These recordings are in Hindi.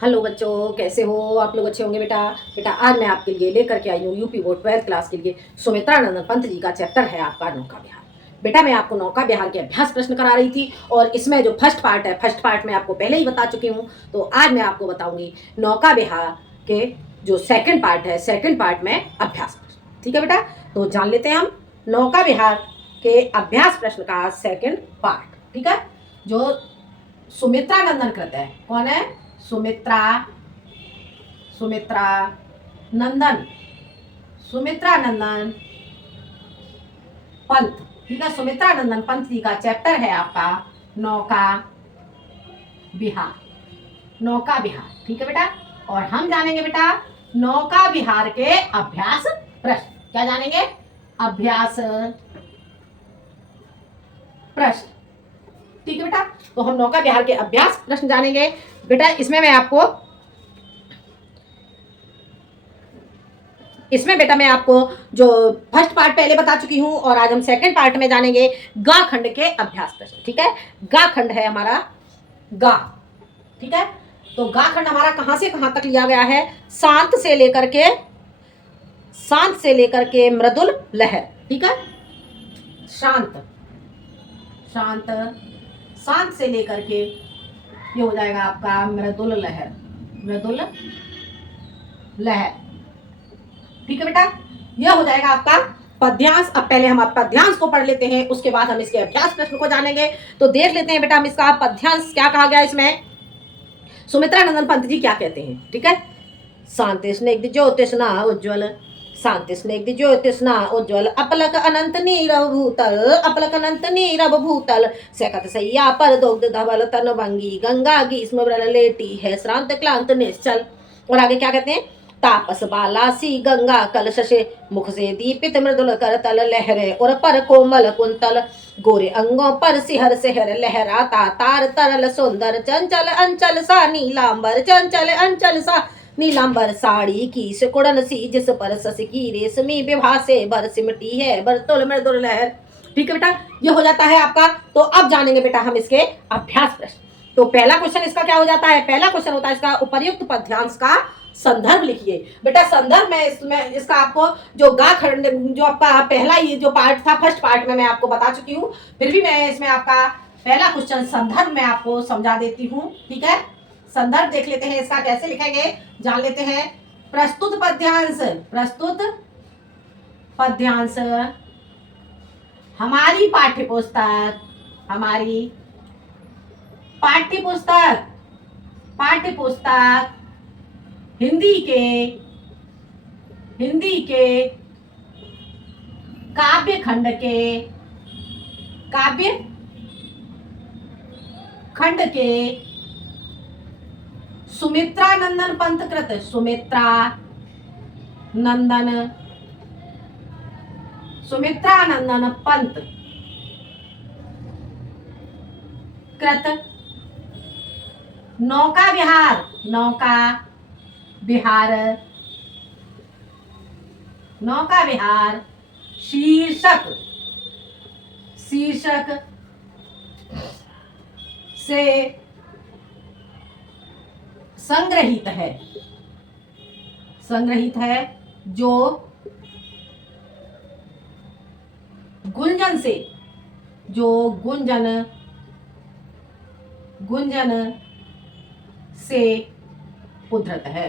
हेलो बच्चों, कैसे हो आप लोग? अच्छे होंगे बेटा। बेटा आज मैं आपके लिए लेकर के आई हूँ यूपी बोर्ड 12th क्लास के लिए सुमित्रा नंदन पंत जी का चैप्टर है आपका नौका विहार। बेटा मैं आपको नौका विहार के अभ्यास प्रश्न करा रही थी और इसमें जो फर्स्ट पार्ट है, फर्स्ट पार्ट में आपको पहले ही बता चुकी हूँ। तो आज मैं आपको बताऊंगी नौका विहार के जो सेकेंड पार्ट है, सेकेंड पार्ट में अभ्यास प्रश्न। ठीक है बेटा, तो जान लेते हैं हम नौका विहार के अभ्यास प्रश्न का सेकेंड पार्ट। ठीक है, जो सुमित्रा नंदन कृत है, कौन है? सुमित्रा सुमित्रा नंदन सुमित्रा नंदन पंत। ठीक है, सुमित्रा नंदन पंत जी का चैप्टर है आपका नौका विहार। नौका विहार, ठीक है बेटा। और हम जानेंगे बेटा नौका विहार के अभ्यास प्रश्न। क्या जानेंगे? अभ्यास प्रश्न। ठीक है बेटा, तो हम नौका विहार के अभ्यास प्रश्न जानेंगे बेटा। इसमें बेटा मैं आपको जो फर्स्ट पार्ट पहले बता चुकी हूं और आज हम सेकंड पार्ट में जानेंगे गा खंड के अभ्यास प्रश्न। ठीक है, गा खंड है हमारा गा। ठीक है, तो गा खंड हमारा कहां से कहां तक लिया गया है? शांत से लेकर के मृदुल लहर। ठीक है, शांत शांत शांत से लेकर के ये हो जाएगा आपका मृदुल लहर। मृदुल लहर, ठीक है बेटा, यह हो जाएगा आपका पद्यांश। अब पहले हम पद्यांश को पढ़ लेते हैं, उसके बाद हम इसके अभ्यास प्रश्न को जानेंगे। तो देख लेते हैं बेटा हम इसका पद्यांश क्या कहा गया इसमें। सुमित्रा नंदन पंत जी क्या कहते हैं? ठीक है, शांति स्निग्ध ज्योतिष्णा उज्ज्वल, शांति स्निग्ध ज्योतिष्णा उज्ज्वल, अपलक अनंत नीरव भूतल, अपलक अनंत नीरव भूतल, सकत सैया पर दुग्ध धवल तन भंगी, गंगा ग्रीष्म व्रण लेटी है श्रांत क्लांत निश्चल। और आगे क्या कहते हैं? तापस बाला सी गंगा कलश से, मुख से दीपित मृदुल करतल लहरे और पर कोमल कुंतल, गोरे अंगों पर सिहर सिहर लहराता तार तरल सुंदर, चंचल अंचल सा नीलांबर, चंचल अंचल सा नीलांबर, साड़ी की सिकुड़न सी जिस पर सस की रेशमी विभा से बर सिमटी है बरतुल मृदुल लहर। ठीक है बेटा, ये हो जाता है आपका। तो अब जानेंगे बेटा हम इसके अभ्यास प्रश्न। तो पहला क्वेश्चन इसका क्या हो जाता है? पहला क्वेश्चन होता है इसका उपर्युक्त पद्यांश का संदर्भ लिखिए। बेटा संदर्भ में इसमें इसका आपको जो गा खंड जो आपका पहला ये जो पार्ट था, फर्स्ट पार्ट में मैं आपको बता चुकी हूँ, फिर भी मैं इसमें आपका पहला क्वेश्चन संदर्भ में आपको समझा देती हूँ। ठीक है, संदर्भ देख लेते हैं इसका कैसे लिखेंगे, जान लेते हैं। प्रस्तुत पद्यांश, प्रस्तुत पद्यांश हमारी पाठ्यपुस्तक, हमारी पाठ्यपुस्तक, पाठ्यपुस्तक हिंदी के काव्य खंड के सुमित्रा नंदन पंत कृत, सुमित्रा नंदन पंत कृत नौका विहार, नौका विहार शीर्षक से संग्रहित है, जो गुंजन से उद्धृत है।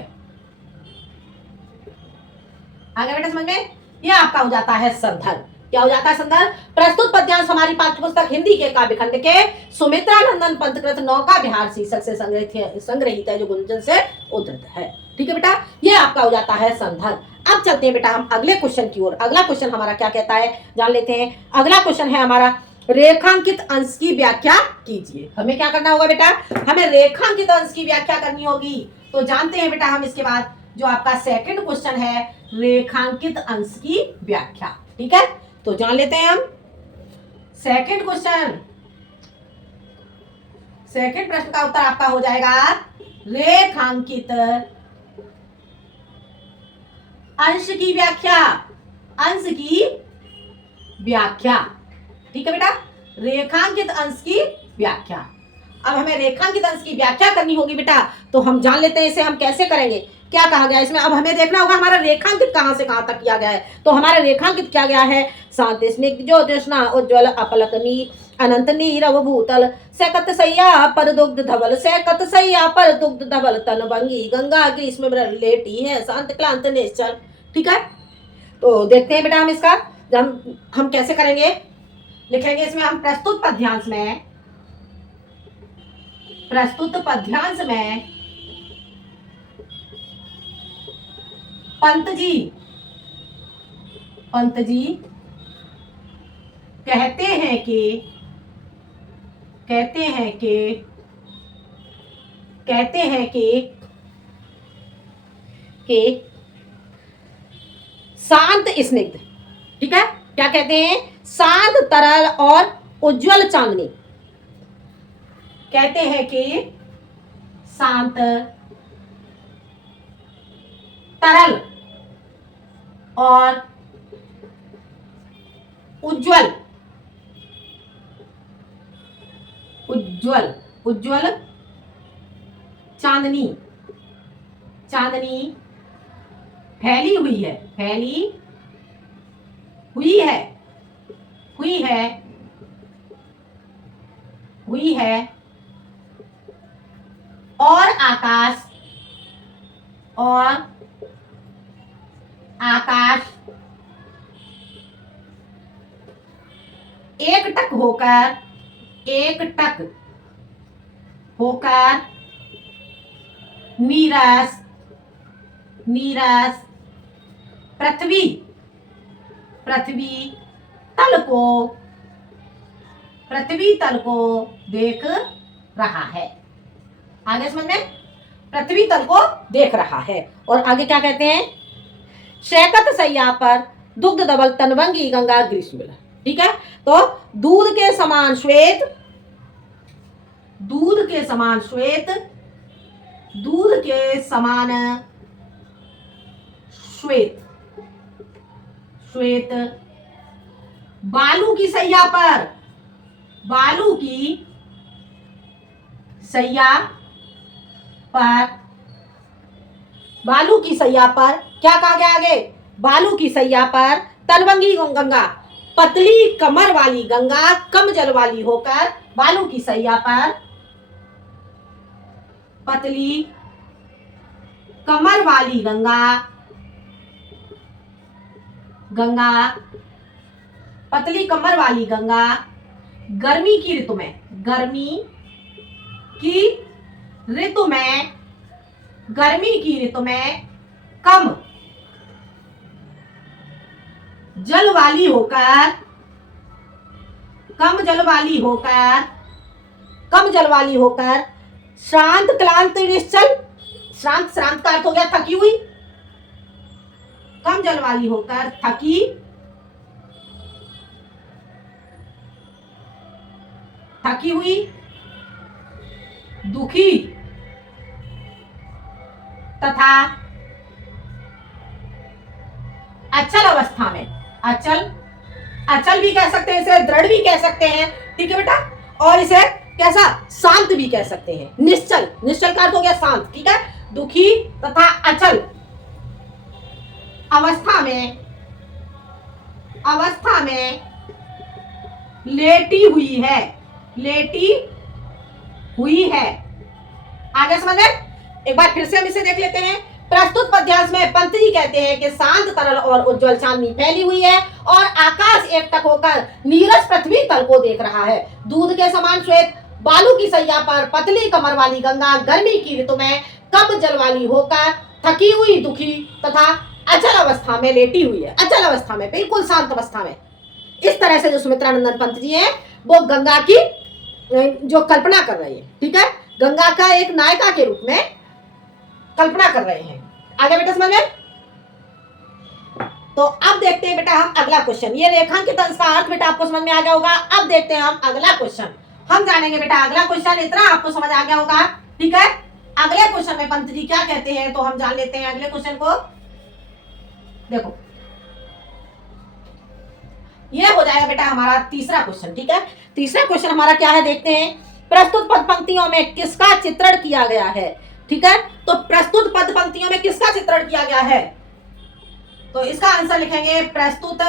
आगे बेटा समझ में, यह आपका हो जाता है संदर्भ। क्या हो जाता है संदर्भ? प्रस्तुत पद्यांश हमारी पाठ्यपुस्तक हिंदी के काव्य खंड के सुमित्रा नंदन पंतकृत नौका विहार शीर्षक से संग्रहित है, जो गुंजन से उद्धृत है। ठीक है बेटा, यह आपका हो जाता है संदर्भ। अब चलते हैं बेटा हम अगले क्वेश्चन की ओर। अगला क्वेश्चन हमारा क्या कहता है जान लेते हैं। अगला क्वेश्चन है हमारा रेखांकित अंश की व्याख्या कीजिए। हमें क्या करना होगा बेटा? हमें रेखांकित अंश की व्याख्या करनी होगी। तो जानते हैं बेटा हम इसके बाद जो आपका सेकंड क्वेश्चन है रेखांकित अंश की व्याख्या। ठीक है, तो जान लेते हैं हम सेकंड क्वेश्चन। सेकंड प्रश्न का उत्तर आपका हो जाएगा रेखांकित अंश की व्याख्या, अंश की व्याख्या। ठीक है बेटा, रेखांकित अंश की व्याख्या। अब हमें रेखांकित अंश की व्याख्या करनी होगी बेटा, तो हम जान लेते हैं इसे हम कैसे करेंगे। क्या कहा गया इसमें, अब हमें देखना होगा हमारा रेखांकित कहां से कहां तक किया गया है। तो हमारा रेखांकित किया गया है, शांत स्निग्ध ज्योत्स्ना उज्ज्वल अपलक नीर अनंत नीरव भूतल सैकत सैया पर दुग्ध धवल सैकत सैया पर दुग्ध धवल तन भंगी गंगा ग्रीष्म लेटी है शांत क्लांत निश्चल। ठीक है, तो देखते हैं बेटा हम इसका हम कैसे करेंगे। लिखेंगे इसमें हम प्रस्तुत पद्यांश में पंत जी कहते हैं कि शांत स्निग्ध, ठीक है, क्या कहते हैं, शांत तरल और उज्जवल चांदनी, कहते हैं कि शांत तरल और उज्जवल चांदनी फैली हुई है और आकाश एकटक होकर नीरस पृथ्वी तल को देख रहा है। आगे समझ में, पृथ्वी तल को देख रहा है। और आगे क्या कहते हैं, शैकत सैया पर दुग्ध धवल तनभंगी गंगा ग्रीष्म। ठीक है, तो दूध के समान श्वेत बालू की सैया पर क्या कहा गया आगे, बालू की सैया पर तनभंगी गंगा, पतली कमर वाली गंगा कम जल वाली होकर, बालू की सैया पर पतली कमर वाली गंगा गर्मी की ऋतु में कम जल वाली होकर श्रांत क्लांत निश्चल, श्रांत का अर्थ हो गया थकी हुई, कम जल वाली होकर थकी हुई, दुखी तथा अचल अवस्था में, अचल भी कह सकते हैं इसे, दृढ़ भी कह सकते हैं। ठीक है बेटा, और इसे कैसा, शांत भी कह सकते हैं। निश्चल का अर्थ हो गया शांत। ठीक है, दुखी तथा अचल अवस्था में लेटी हुई है। आगे समझे, एक बार फिर से हम इसे देख लेते हैं। प्रस्तुत पद्यांश में पंत जी कहते हैं कि शांत तरल और उज्जवल चांदनी फैली हुई है और आकाश एकटक होकर नीरस पृथ्वी तल को देख रहा है। दूध के समान श्वेत बालू की सैया पर पतली कमर वाली गंगा गर्मी की ऋतु में कम जल वाली होकर थकी हुई, दुखी तथा अचल अवस्था में लेटी हुई है। अचल अवस्था में, बिल्कुल शांत अवस्था में। इस तरह से जो सुमित्रानंदन पंत जी हैं वो गंगा की जो कल्पना कर रहे हैं। ठीक है, गंगा का एक नायिका के रूप में कल्पना कर रहे हैं। आगे बेटा समझ में, तो अब देखते हैं बेटा हम अगला क्वेश्चन। ये रेखांकित अंश का अर्थ बेटा आपको समझ में आ गया होगा। अब देखते हैं हम अगला क्वेश्चन, हम जानेंगे बेटा अगला क्वेश्चन। इतना आपको समझ आ गया होगा। ठीक है, अगले क्वेश्चन में पंत जी क्या कहते हैं तो हम जान लेते हैं अगले क्वेश्चन को। देखो, ये हो जाएगा बेटा हमारा तीसरा क्वेश्चन। ठीक है, तीसरा क्वेश्चन हमारा क्या है देखते हैं प्रस्तुत पद पंक्तियों में किसका चित्रण किया गया है? ठीक है, तो प्रस्तुत पद पंक्तियों में किसका चित्रण किया गया है? तो इसका आंसर लिखेंगे प्रस्तुत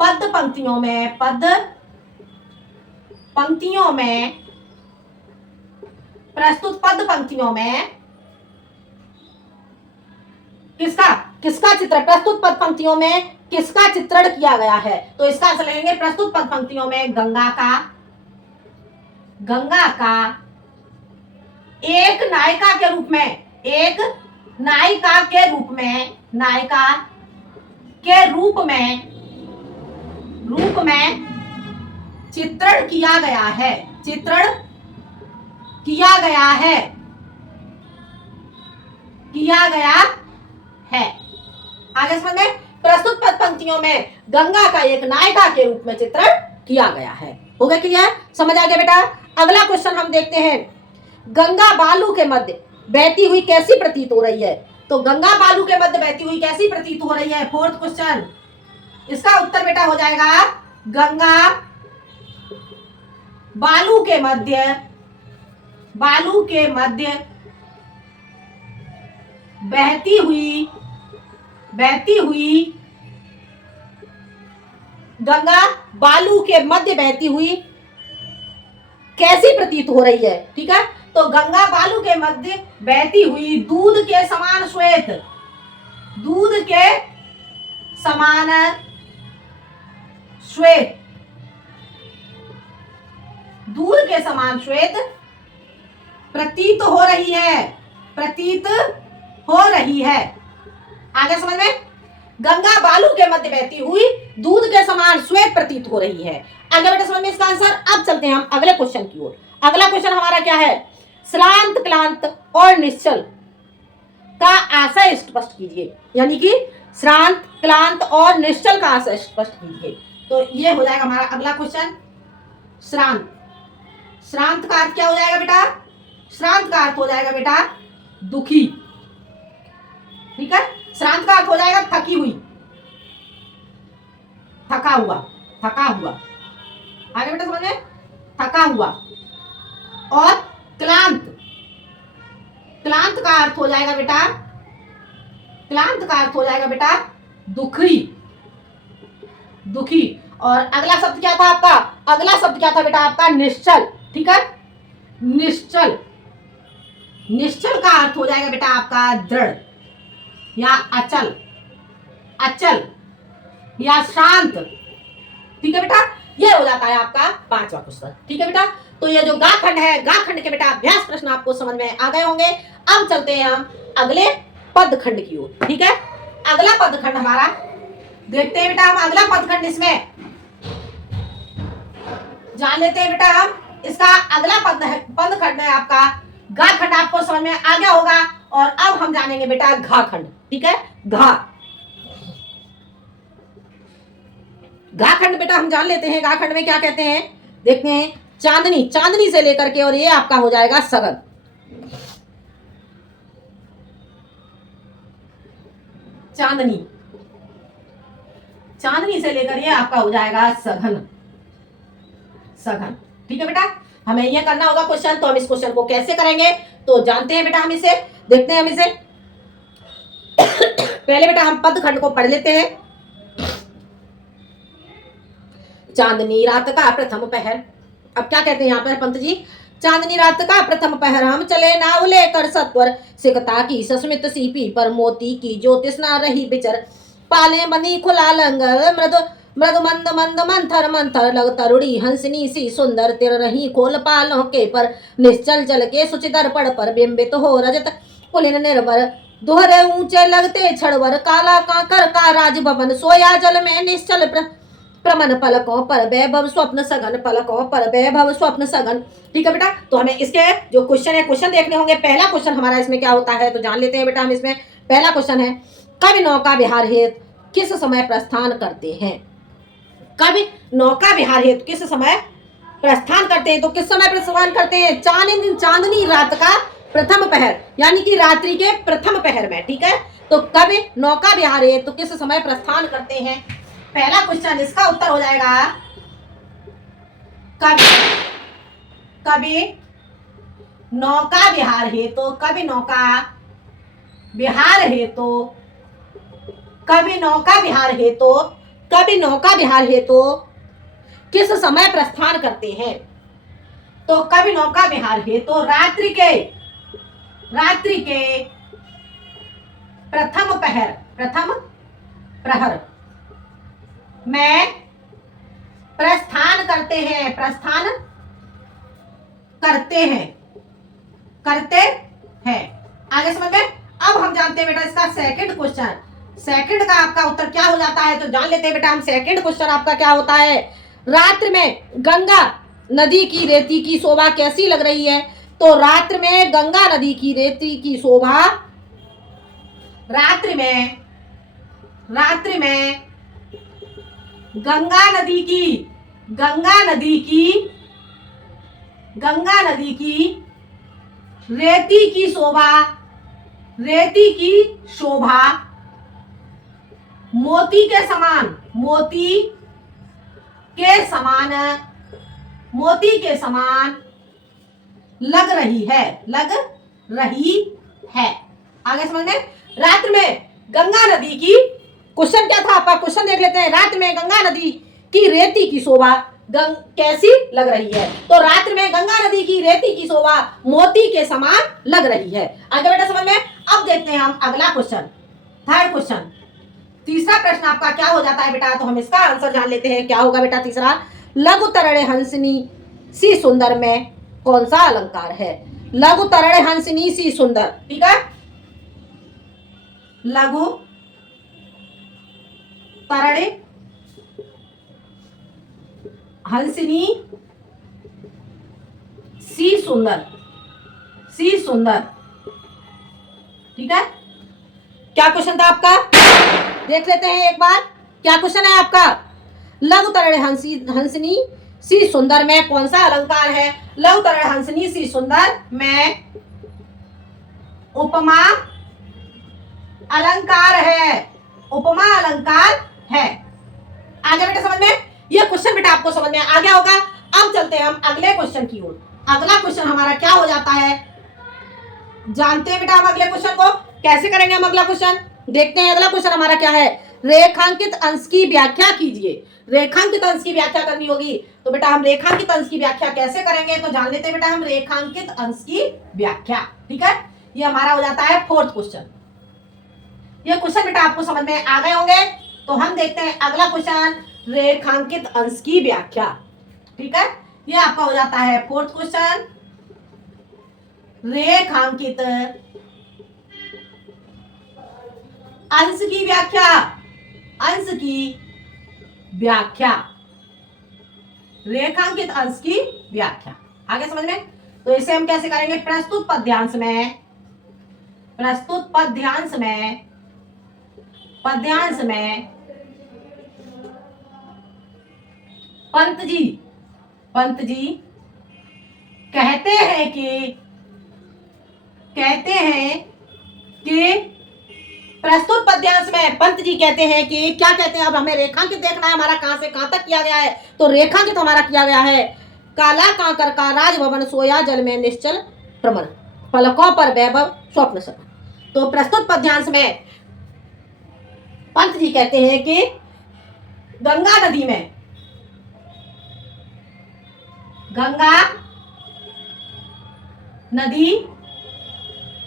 पद पंक्तियों में, पद पंक्तियों में, प्रस्तुत पद पंक्तियों में किसका किसका चित्रण, प्रस्तुत पद पंक्तियों में किसका चित्रण किया गया है? तो इसका आंसर लिखेंगे प्रस्तुत पद पंक्तियों में गंगा का एक नायिका के रूप में, एक नायिका के रूप में, नायिका के रूप में चित्रण किया गया है, चित्रण किया गया है, किया गया है। आगे समझ में, प्रस्तुत पद पंक्तियों में गंगा का एक नायिका के रूप में चित्रण किया गया है। हो गया क्लियर? समझ आ गया बेटा? अगला क्वेश्चन हम देखते हैं, गंगा बालू के मध्य बहती हुई कैसी प्रतीत हो रही है? तो गंगा बालू के मध्य बहती हुई कैसी प्रतीत हो रही है? फोर्थ क्वेश्चन, इसका उत्तर बेटा हो जाएगा गंगा बालू के मध्य बहती हुई गंगा बालू के मध्य बहती हुई कैसी प्रतीत हो रही है? ठीक है, तो गंगा बालू के मध्य बहती हुई दूध के समान श्वेत, दूध के समान श्वेत, दूध के समान श्वेत प्रतीत हो रही है, प्रतीत हो रही है। आगे समझ में, गंगा बालू के मध्य बहती हुई दूध के समान श्वेत प्रतीत हो रही है। आगे बेटा समझ में इसका आंसर। अब चलते हैं हम अगले क्वेश्चन की ओर। अगला क्वेश्चन हमारा क्या है? श्रांत, क्लांत और निश्चल का आशय स्पष्ट कीजिए, यानी कि श्रांत, क्लांत और निश्चल का आशय स्पष्ट कीजिए। तो ये हो जाएगा हमारा अगला क्वेश्चन। श्रांत, श्रांत का अर्थ क्या हो जाएगा बेटा? श्रांत का अर्थ हो जाएगा बेटा दुखी। ठीक है, श्रांत का अर्थ हो जाएगा थकी हुई, थका हुआ, थका हुआ। आगे बेटा समझ में, थका हुआ। और क्लांत, क्लांत का अर्थ हो जाएगा बेटा, क्लांत का अर्थ हो जाएगा बेटा दुखी, दुखी। और अगला शब्द क्या था आपका? अगला शब्द क्या था बेटा आपका? निश्चल। ठीक है, निश्चल, निश्चल का अर्थ हो जाएगा बेटा आपका दृढ़ या अचल, अचल या शांत। ठीक है बेटा, ये हो जाता है आपका 5वां क्वेश्चन। ठीक है बेटा, तो ये जो गा खंड है, गा खंड के बेटा अभ्यास प्रश्न आपको समझ में आ गए होंगे। अब चलते हैं हम अगले पद खंड की ओर। ठीक है, अगला पद खंड हमारा देखते हैं बेटा हम। अगला पद खंड इसमें जान लेते हैं बेटा हम। इसका अगला पद खंड है आपका गा खंड। आपको समझ में आ गया होगा। और अब हम जानेंगे बेटा घा खंड। ठीक है, घा, घा खंड बेटा हम जान लेते हैं। घा खंड में क्या कहते हैं देखते हैं। चांदनी, चांदनी से लेकर के और ये आपका हो जाएगा सघन। चांदनी, चांदनी से लेकर ये आपका हो जाएगा सघन, सघन। ठीक है बेटा, हमें ये करना होगा क्वेश्चन। तो हम इस क्वेश्चन को कैसे करेंगे तो जानते हैं बेटा हम इसे, देखते हैं हम इसे। पहले बेटा हम पद खंड को पढ़ लेते हैं। चांदनी रात का प्रथम पहर। अब क्या कहते हैं यहाँ पर पंत जी? चांदनी रात का प्रथम पहर हम चले नाव लेकर सत्वर, सिकता की सस्मित सीपी पर मोती की ज्योतिष ना रही बिचर, पाले बनी खुला लंगर मृदु मृदु मंद मंद मंथर मंथर लग तरुड़ी हंसनी सी सुंदर तिर रही खोल पालों के पर, निश्चल जल के सुचिदर पड़ पर बिंबित हो रजत पुलिन निर्भर, दोहरे ऊंचे लगते छड़वर, काला काकर का राजभवन, सोया जल में निश्चल प्रमन पलकों पर वैभव स्वप्न सघन, पलकों पर वैभव स्वप्न सघन। ठीक है बेटा, तो हमें इसके जो क्वेश्चन है क्वेश्चन देखने होंगे। पहला क्वेश्चन हमारा इसमें क्या होता है तो जान लेते हैं बेटा हम इसमें। पहला क्वेश्चन है, कवि नौका विहार हेतु किस समय प्रस्थान करते हैं? कवि नौका विहार हेतु किस समय प्रस्थान करते हैं? तो किस समय प्रस्थान करते हैं? चांदनी रात का प्रथम पहर, यानी कि रात्रि के प्रथम पहर में। ठीक है, तो कवि नौका विहार हेतु किस समय प्रस्थान करते हैं? पहला क्वेश्चन, इसका उत्तर हो जाएगा कवि कभी नौका विहार हेतु, कभी नौका विहार हेतु, कभी नौका विहार हेतु, कभी नौका विहार हेतु किस समय प्रस्थान करते हैं? तो कभी नौका विहार हेतु रात्रि के प्रथम प्रहर में प्रस्थान करते हैं, प्रस्थान करते हैं। आगे समझ में? अब हम जानते हैं बेटा इसका सेकंड क्वेश्चन। सेकंड का आपका उत्तर क्या हो जाता है, तो जान लेते हैं बेटा हम। सेकंड क्वेश्चन आपका क्या होता है? रात्रि में गंगा नदी की रेती की शोभा कैसी लग रही है? तो रात्रि में गंगा नदी की रेती की शोभा, रात्रि में गंगा नदी की रेती की शोभा मोती के समान लग रही है। आगे समझ में? रात्रि में गंगा नदी की, क्वेश्चन क्या था आपका? क्वेश्चन देख लेते हैं। रात्रि में गंगा नदी की रेती की शोभा कैसी लग रही है? तो रात्रि में गंगा नदी की रेती की शोभा मोती के समान लग रही है। आगे बेटा समझ में? अब देखते हैं हम अगला क्वेश्चन, थर्ड क्वेश्चन। तीसरा प्रश्न आपका क्या हो जाता है बेटा? तो हम इसका आंसर जान लेते हैं। क्या होगा बेटा तीसरा? लघु तरणे हंसिनी सी सुंदर में कौन सा अलंकार है? लघु तरणे हंसिनी सी सुंदर, ठीक है? लघु तरणे हंसिनी सी सुंदर, ठीक है? क्या क्वेश्चन था आपका? देख लेते हैं एक बार। क्या क्वेश्चन है आपका? लघु तरणे हंसिनी सी सुंदर में कौन सा अलंकार है? लघु तरणे हंसिनी सी सुंदर में उपमा अलंकार है। आगे बेटा समझ में? यह क्वेश्चन बेटा आपको समझ में आ गया होगा। अब चलते हैं हम अगले क्वेश्चन की ओर। अगला क्वेश्चन हमारा क्या हो जाता है? जानते हैं बेटा हम अगले क्वेश्चन को कैसे करेंगे? हम अगला क्वेश्चन देखते हैं। अगला क्वेश्चन हमारा क्या है? रेखांकित अंश की व्याख्या कीजिए। रेखांकित अंश की व्याख्या करनी होगी। तो बेटा हम रेखांकित अंश की व्याख्या कैसे करेंगे? तो जान लेते हैं बेटा हम रेखांकित अंश की व्याख्या, ठीक है? ये हमारा हो जाता है फोर्थ क्वेश्चन। ये क्वेश्चन बेटा आपको समझ में आ गए होंगे। तो हम देखते हैं अगला क्वेश्चन, रेखांकित अंश की व्याख्या, ठीक है? ये आपका हो जाता है फोर्थ क्वेश्चन, रेखांकित अंश की व्याख्या। रेखांकित अंश की व्याख्या। आगे समझ में? तो इसे हम कैसे करेंगे? प्रस्तुत पद्यांश में पंत जी कहते हैं कि प्रस्तुत पद्यांश में पंत जी कहते हैं कि क्या कहते हैं? अब हमें रेखांकित देखना है हमारा कहां से कहां तक किया गया है। तो रेखांकित हमारा किया गया है, काला कांकर का राजभवन सोया जल में निश्चल भ्रमर, पलकों पर वैभव स्वप्न सपन। तो प्रस्तुत पद्यांश में पंत जी कहते हैं कि गंगा नदी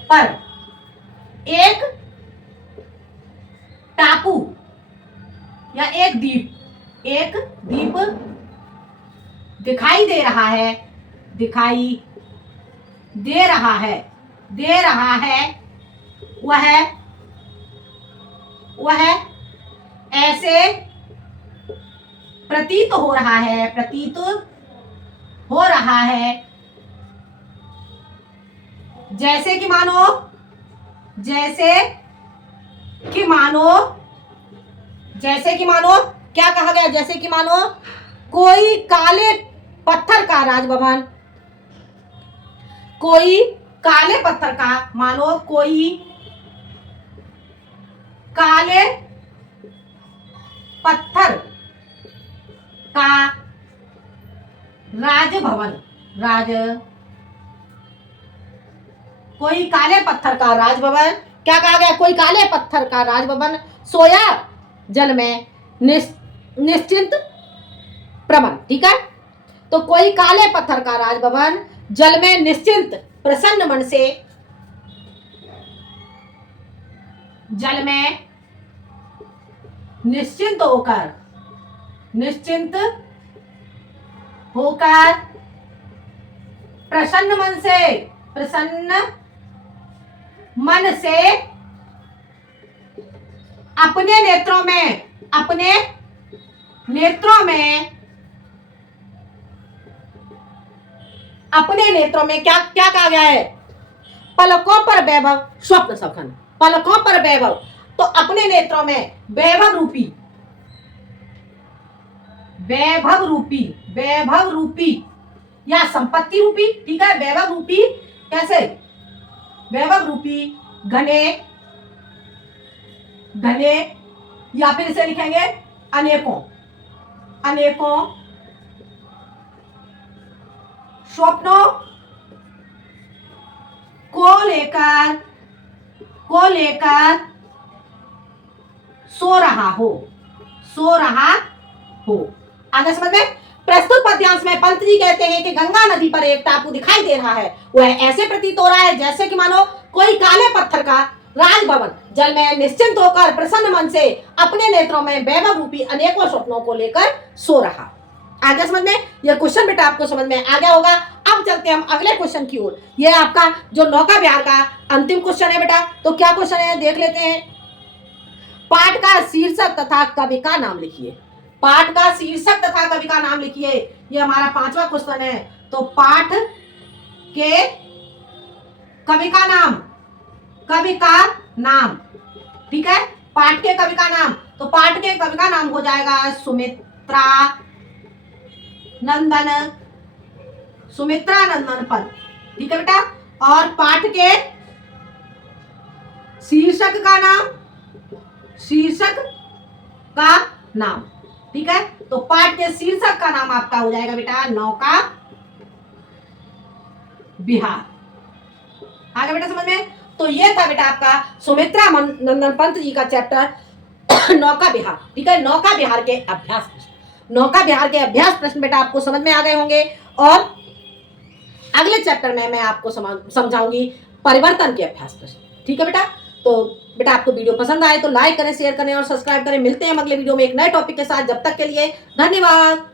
पर एक टापू या एक द्वीप दिखाई दे रहा है। वह ऐसे प्रतीत हो रहा है जैसे कि मानो क्या कहा गया? जैसे कि मानो कोई काले पत्थर का राजभवन, मानो कोई काले पत्थर का राजभवन राज, कोई काले पत्थर का राजभवन, क्या कहा गया, कोई काले पत्थर का राजभवन सोया जल में निश्चिंत प्रमन। ठीक है, तो कोई काले पत्थर का राजभवन जल में निश्चिंत प्रसन्न मन से, जल में निश्चिंत होकर, निश्चिंत होकर प्रसन्न मन से, प्रसन्न मन से अपने नेत्रों में, अपने नेत्रों में, अपने नेत्रों में क्या क्या कहा गया है, पलकों पर वैभव स्वप्न सखन, पलकों पर वैभव, तो अपने नेत्रों में वैभव रूपी, वैभव रूपी, वैभव रूपी या संपत्ति रूपी, ठीक है, वैभव रूपी, कैसे, वैभव रूपी घने, घने, या फिर इसे लिखेंगे अनेकों, अनेकों स्वप्नों को लेकर, को लेकर सो रहा हो, सो रहा हो। आगे समझ में। प्रस्तुत पद्यांश में पंत जी कहते हैं कि गंगा नदी पर एक टापू दिखाई दे रहा है, वह ऐसे प्रतीत हो रहा है जैसे कि मानो कोई काले पत्थर का राजभवन जल में निश्चिंत होकर प्रसन्न मन से अपने नेत्रों में वैभव रूपी अनेकों स्वप्नों को लेकर सो रहा। आगे समझ में, यह क्वेश्चन बेटा आपको समझ में आ गया होगा। अब चलते हैं हम अगले क्वेश्चन की ओर। यह आपका जो नौका विहार का अंतिम क्वेश्चन है बेटा, तो क्या क्वेश्चन है देख लेते हैं। पाठ का शीर्षक तथा कवि का नाम लिखिए, पाठ का शीर्षक तथा कवि का नाम लिखिए, यह हमारा 5वां क्वेश्चन है। तो पाठ के कवि का नाम, कवि का नाम, ठीक है, पाठ के कवि का नाम, तो पाठ के कवि का नाम हो जाएगा सुमित्रा नंदन, सुमित्रा नंदन पंत, ठीक है बेटा। और पाठ के शीर्षक का नाम, शीर्षक का नाम, ठीक है, तो पाठ के शीर्षक का नाम आपका हो जाएगा बेटा नौका विहार। आगे बेटा समझ में। तो ये था बेटा आपका सुमित्रा नंदन पंत जी का चैप्टर नौका विहार, ठीक है, नौका विहार के अभ्यास प्रश्न, नौका विहार के अभ्यास प्रश्न बेटा आपको समझ में आ गए होंगे। और अगले चैप्टर में मैं आपको समझाऊंगी परिवर्तन के अभ्यास प्रश्न, ठीक है बेटा। तो बेटा आपको वीडियो पसंद आए तो लाइक करें, शेयर करें और सब्सक्राइब करें। मिलते हैं अगले वीडियो में एक नए टॉपिक के साथ, जब तक के लिए धन्यवाद।